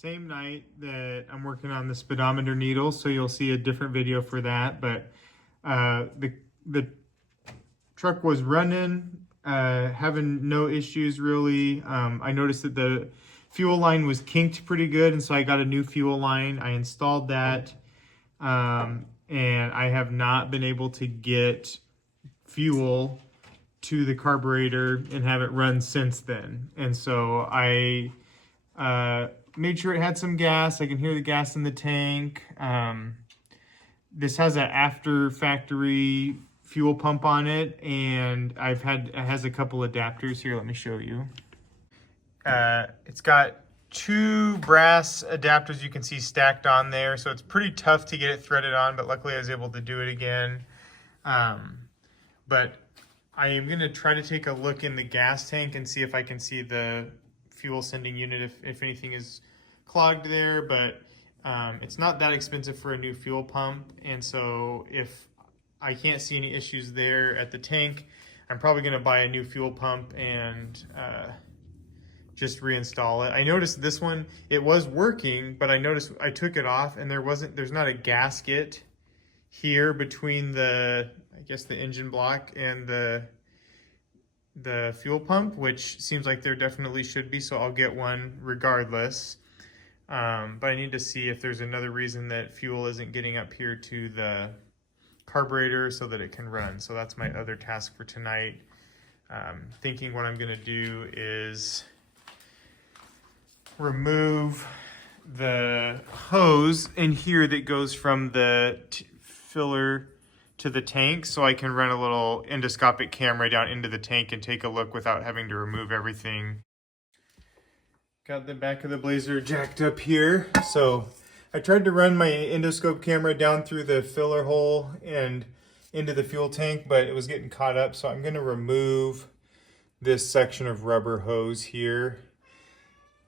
same night that I'm working on the speedometer needle, so you'll see a different video for that. But the truck was running, having no issues really. I noticed that the fuel line was kinked pretty good, and so I got a new fuel line. I installed that, and I have not been able to get fuel to the carburetor and have it run since then. And so I made sure it had some gas. I can hear the gas in the tank. This has an after factory fuel pump on it, and it has a couple adapters here. Let me show you. It's got 2 brass adapters you can see stacked on there, so it's pretty tough to get it threaded on, but luckily I was able to do it again. But I am going to try to take a look in the gas tank and see if I can see the fuel sending unit, if anything is clogged there. But it's not that expensive for a new fuel pump, and so if I can't see any issues there at the tank, I'm probably going to buy a new fuel pump and just reinstall it. I noticed this one, it was working, but I noticed I took it off and there's not a gasket here between the, I guess, the engine block and the fuel pump, which seems like there definitely should be, so I'll get one regardless. But I need to see if there's another reason that fuel isn't getting up here to the carburetor so that it can run. So that's my other task for tonight. Thinking what I'm going to do is remove the hose in here that goes from the filler to the tank, so I can run a little endoscopic camera down into the tank and take a look without having to remove everything. Got the back of the Blazer jacked up here. So I tried to run my endoscope camera down through the filler hole and into the fuel tank, but it was getting caught up. So I'm going to remove this section of rubber hose here,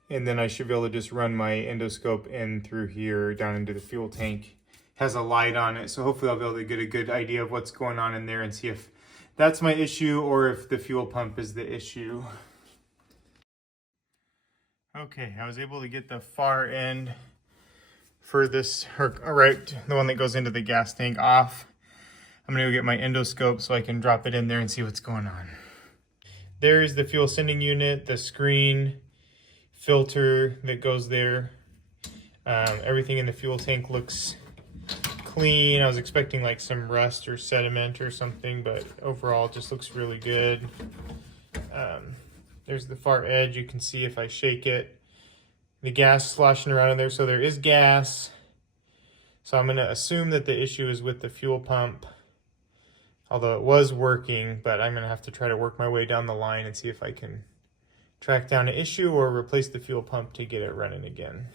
and then I should be able to just run my endoscope in through here down into the fuel tank. Has a light on it, so hopefully I'll be able to get a good idea of what's going on in there and see if that's my issue or if the fuel pump is the issue. Okay, I was able to get the far end for this, right, the one that goes into the gas tank off. I'm gonna go get my endoscope so I can drop it in there and see what's going on. There's the fuel sending unit, the screen, filter that goes there. Everything in the fuel tank looks clean. I was expecting like some rust or sediment or something, but overall it just looks really good. There's the far edge. You can see if I shake it, the gas sloshing around in there. So there is gas. So I'm going to assume that the issue is with the fuel pump, although it was working, but I'm going to have to try to work my way down the line and see if I can track down an issue or replace the fuel pump to get it running again.